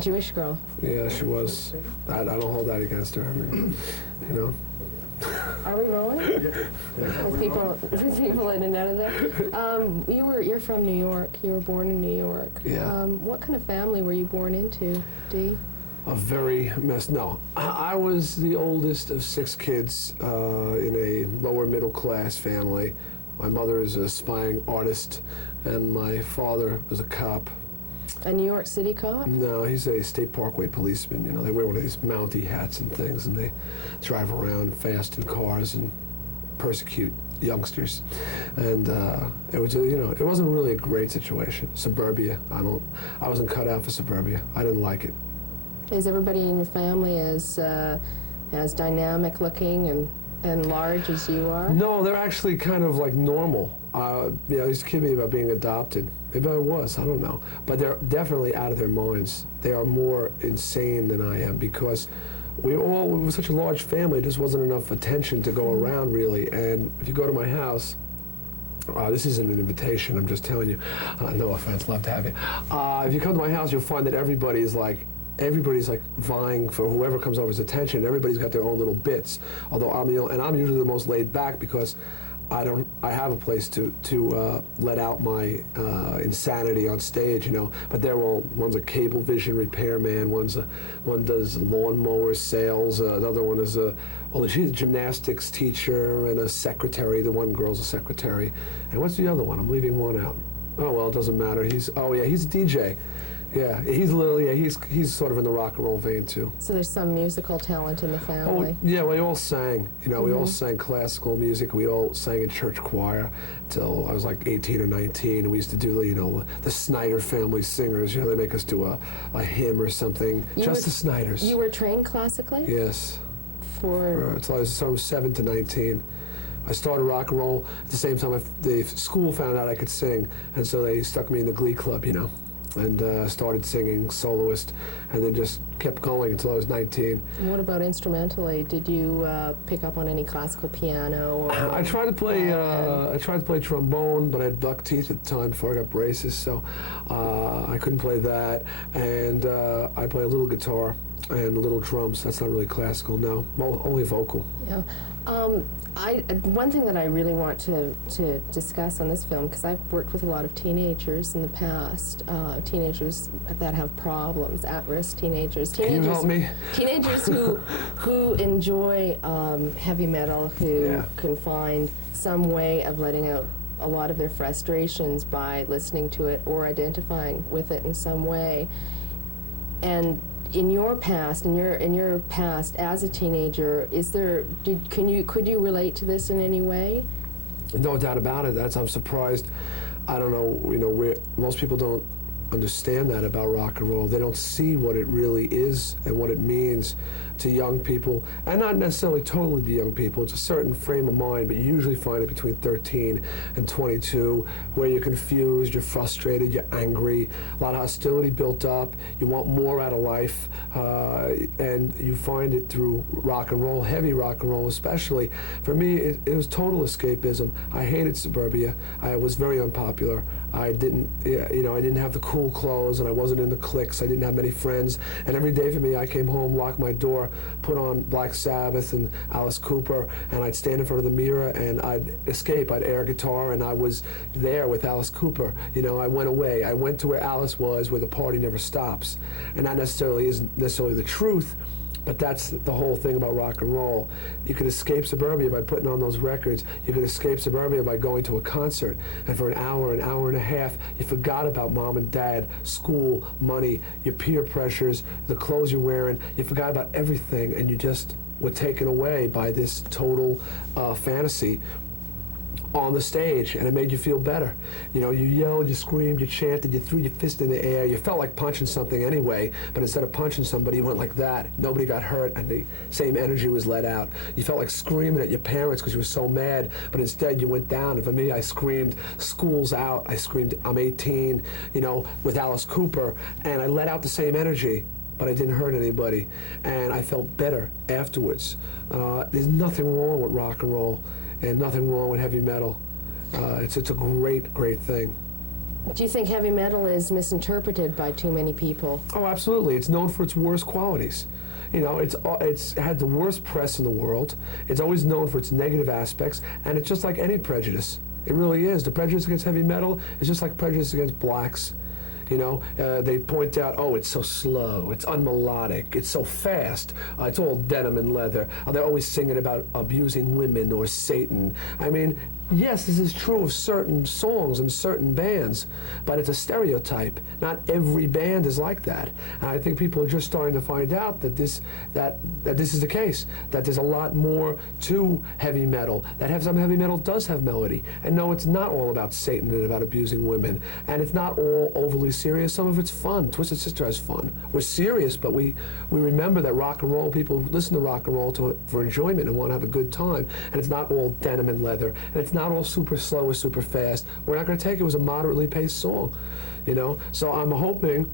Jewish girl. Yeah, she was. I don't hold that against her. I mean, you know. Are we rolling? With people in and out of there. You're from New York. You were born in New York. Yeah. What kind of family were you born into, Dee? A very no. I was the oldest of 6 kids in a lower middle class family. My mother is a aspiring artist, and my father was a cop. A New York City cop? No, he's a State Parkway policeman. You know, they wear one of these Mountie hats and things, and they drive around fast in cars and persecute youngsters. And it was, you know, it wasn't really a great situation. Suburbia, I wasn't cut out for suburbia. I didn't like it. Is everybody in your family as dynamic looking and large as you are? No, they're actually kind of like normal. You know, they used to kid me about being adopted. Maybe I was, I don't know. But they're definitely out of their minds. They are more insane than I am because we were such a large family, there just wasn't enough attention to go around really. And if you go to my house, this isn't an invitation, I'm just telling you. No offense, love to have you. If you come to my house, you'll find that everybody's like vying for whoever comes over's attention. Everybody's got their own little bits. Although I'm usually the most laid back because I have a place to let out my insanity on stage, you know. But they're all, one's a cable vision repairman, one does lawnmower sales, another one is she's a gymnastics teacher and a secretary. The one girl's a secretary. And what's the other one? I'm leaving one out. Oh well, it doesn't matter. He's a DJ. Yeah, he's sort of in the rock and roll vein too. So there's some musical talent in the family. Oh yeah, we all sang. You know, we all sang classical music. We all sang in church choir till I was like 18 or 19. And we used to do, you know, the Snyder family singers. You know, they make us do a hymn or something. The Snyders. You were trained classically? Yes. Until I was 7 to 19. I started rock and roll at the same time. The school found out I could sing, and so they stuck me in the glee club. You know. And started singing soloist, and then just kept going until I was 19. And what about instrumentally? Did you pick up on any classical piano? Or I tried to play trombone, but I had buck teeth at the time before I got braces, so I couldn't play that. And I play a little guitar and a little drums. That's not really classical, no, only vocal. Yeah. One thing that I really want to discuss on this film, because I've worked with a lot of teenagers in the past, teenagers that have problems, at-risk teenagers. Can you help me? Teenagers who enjoy heavy metal, who can find some way of letting out a lot of their frustrations by listening to it or identifying with it in some way. And in your past as a teenager, could you relate to this in any way? No doubt about it. I'm surprised. I don't know. You know, most people don't understand that about rock and roll. They don't see what it really is and what it means to young people, and not necessarily totally to young people. It's a certain frame of mind, but you usually find it between 13 and 22, where you're confused, you're frustrated, you're angry, a lot of hostility built up, you want more out of life, and you find it through rock and roll, heavy rock and roll especially. For me, it was total escapism. I hated suburbia. I was very unpopular. I didn't have the cool clothes, and I wasn't in the cliques. I didn't have many friends, and every day for me, I came home, locked my door, put on Black Sabbath and Alice Cooper, and I'd stand in front of the mirror and I'd escape. I'd air guitar, and I was there with Alice Cooper. You know, I went away. I went to where Alice was, where the party never stops. And that isn't necessarily the truth, but that's the whole thing about rock and roll. You could escape suburbia by putting on those records. You could escape suburbia by going to a concert. And for an hour and a half, you forgot about mom and dad, school, money, your peer pressures, the clothes you're wearing. You forgot about everything, and you just were taken away by this total fantasy on the stage, and it made you feel better. You know, you yelled, you screamed, you chanted, you threw your fist in the air, you felt like punching something anyway, but instead of punching somebody, you went like that. Nobody got hurt, and the same energy was let out. You felt like screaming at your parents because you were so mad, but instead you went down. And for me, I screamed, "School's out." I screamed, "I'm 18," you know, with Alice Cooper, and I let out the same energy, but I didn't hurt anybody, and I felt better afterwards. There's nothing wrong with rock and roll, and nothing wrong with heavy metal. It's a great, great thing. Do you think heavy metal is misinterpreted by too many people? Oh, absolutely. It's known for its worst qualities. You know, it's had the worst press in the world. It's always known for its negative aspects, and it's just like any prejudice. It really is. The prejudice against heavy metal is just like prejudice against blacks. You know, they point out, oh, it's so slow, it's unmelodic, it's so fast, it's all denim and leather. They're always singing about abusing women or Satan. I mean, yes, this is true of certain songs and certain bands, but it's a stereotype. Not every band is like that. And I think people are just starting to find out that this is the case, that there's a lot more to heavy metal, that some heavy metal does have melody. And no, it's not all about Satan and about abusing women. And it's not all overly serious. Some of it's fun. Twisted Sister has fun. We're serious, but we remember that rock and roll, people listen to rock and roll for enjoyment and want to have a good time. And it's not all denim and leather. And it's not all super slow or super fast. We're not going to take it as a moderately paced song, you know. So I'm hoping,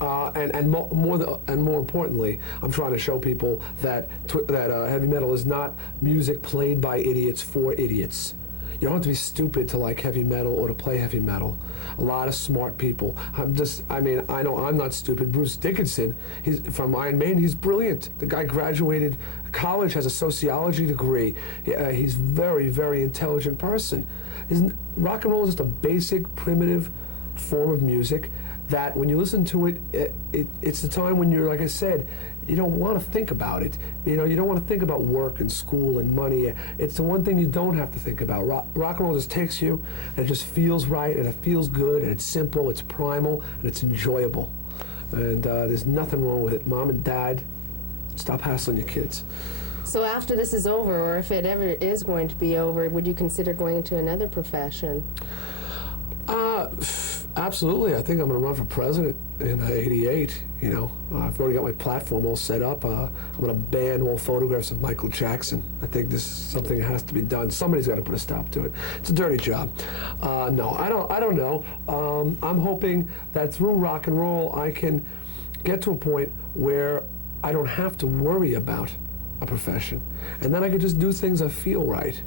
and more importantly, I'm trying to show people that heavy metal is not music played by idiots for idiots. You don't have to be stupid to like heavy metal or to play heavy metal. A lot of smart people. I know I'm not stupid. Bruce Dickinson, he's from Iron Maiden, he's brilliant. The guy graduated college, has a sociology degree. He's very, very intelligent person. Rock and roll is just a basic, primitive form of music that when you listen to it, it's the time when you're, like I said, you don't want to think about it. You know, you don't want to think about work and school and money. It's the one thing you don't have to think about. Rock and roll just takes you, and it just feels right, and it feels good, and it's simple, it's primal, and it's enjoyable. And there's nothing wrong with it. Mom and Dad, stop hassling your kids. So after this is over, or if it ever is going to be over, would you consider going into another profession? Absolutely. I think I'm going to run for president in '88. You know, I've already got my platform all set up. I'm going to ban all photographs of Michael Jackson. I think this is something that has to be done. Somebody's got to put a stop to it. It's a dirty job. No, I don't know. I'm hoping that through rock and roll, I can get to a point where I don't have to worry about a profession, and then I can just do things that feel right.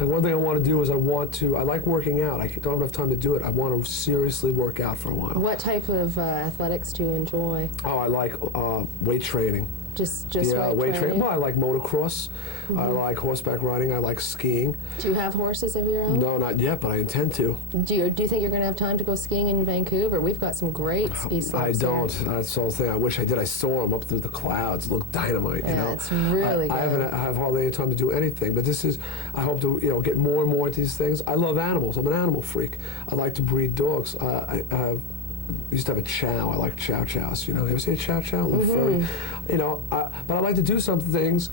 Like one thing I want to do is I like working out. I don't have enough time to do it. I want to seriously work out for a while. What type of athletics do you enjoy? Oh, I like weight training. Just weight training. Well, I like motocross. Mm-hmm. I like horseback riding. I like skiing. Do you have horses of your own? No, not yet, but I intend to. Do you think you're going to have time to go skiing in Vancouver? We've got some great ski slopes. I don't. That's the whole thing. I wish I did. I saw them up through the clouds. It looked dynamite. You know, it's really good. I have hardly any time to do anything. But this is. I hope to get more and more into these things. I love animals. I'm an animal freak. I like to breed dogs. I used to have a chow. I like chow chows. You know, you ever see a chow chow? Furry. You know, but I like to do some things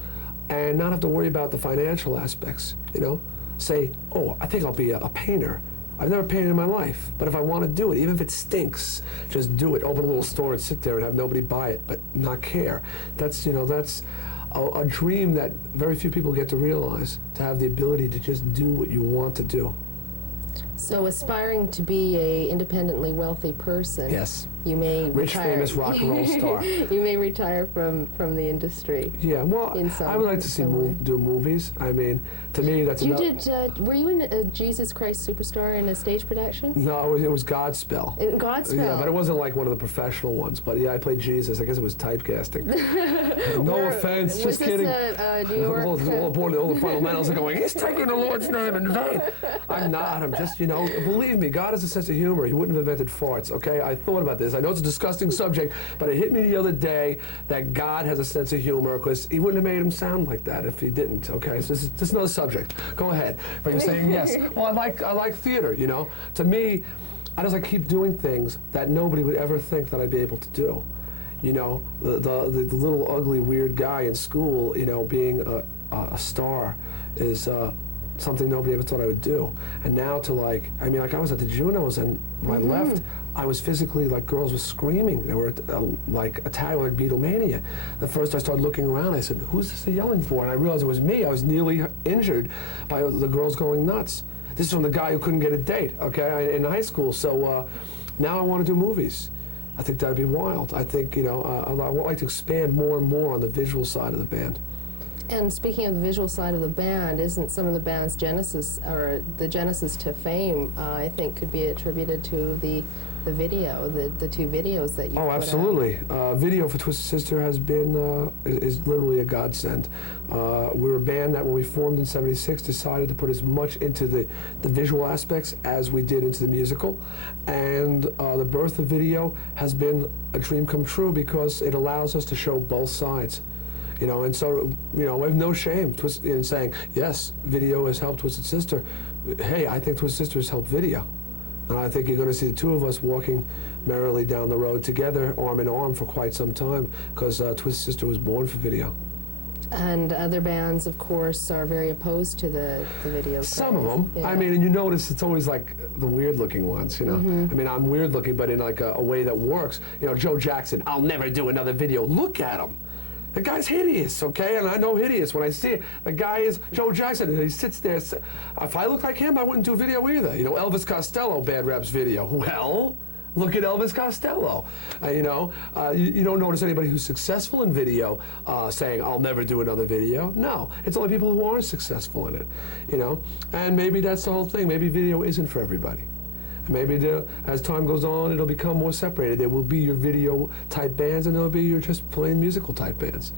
and not have to worry about the financial aspects. You know, say, oh, I think I'll be a painter. I've never painted in my life, but if I want to do it, even if it stinks, just do it. Open a little store and sit there and have nobody buy it, but not care. That's a dream that very few people get to realize. To have the ability to just do what you want to do. So aspiring to be a independently wealthy person, yes, you may rich, retire. famous rock and roll star. You may retire from the industry. Yeah, well, I would like to do movies. I mean, to me, that's were you in a Jesus Christ Superstar in a stage production? No, it was Godspell. Godspell. Yeah, but it wasn't like one of the professional ones. But yeah, I played Jesus. I guess it was typecasting. No offense, just kidding. New York? All the fundamentals are going, he's taking the Lord's name in vain. I'm not. I'm just, believe me, God has a sense of humor. He wouldn't have invented farts, okay? I thought about this. I know it's a disgusting subject, but it hit me the other day that God has a sense of humor because he wouldn't have made him sound like that if he didn't, okay? So this is another subject. Go ahead. But you're saying yes. Well, I like theater, To me, I just keep doing things that nobody would ever think that I'd be able to do. The little ugly weird guy in school, being a star is something nobody ever thought I would do. And now to I was at the Junos and when I left, I was physically girls were screaming. They were Italian, like Beatlemania. At first I started looking around, I said, who's this yelling for? And I realized it was me. I was nearly injured by the girls going nuts. This is from the guy who couldn't get a date, okay, in high school. So now I want to do movies. I think that'd be wild. I think, I'd like to expand more and more on the visual side of the band. And speaking of the visual side of the band, isn't some of the band's genesis, or the genesis to fame, I think could be attributed to the video, the two videos that you put Oh, out? absolutely. Video for Twisted Sister has been, is literally a godsend. We're a band that when we formed in '76 decided to put as much into the visual aspects as we did into the musical. And the birth of video has been a dream come true because it allows us to show both sides. You know, and so, you know, we have no shame in saying, yes, video has helped Twisted Sister. Hey, I think Twisted Sister has helped video. And I think you're going to see the two of us walking merrily down the road together, arm in arm, for quite some time, because Twisted Sister was born for video. And other bands, of course, are very opposed to the video. Some of craze. them. Yeah. I mean, and you notice it's always like the weird-looking ones, you know? I mean, I'm weird-looking, but in like a way that works. You know, Joe Jackson, I'll never do another video. Look at him. The guy's hideous, okay? And I know hideous when I see it. The guy is Joe Jackson. He sits there. If I looked like him, I wouldn't do video either. You know, Elvis Costello, Bad Rap's video. Well, look at Elvis Costello. You know, you don't notice anybody who's successful in video saying, I'll never do another video. No, it's only people who aren't successful in it, you know? And maybe that's the whole thing. Maybe video isn't for everybody. Maybe as time goes on, it'll become more separated. There will be your video type bands, and there'll be your just plain musical type bands.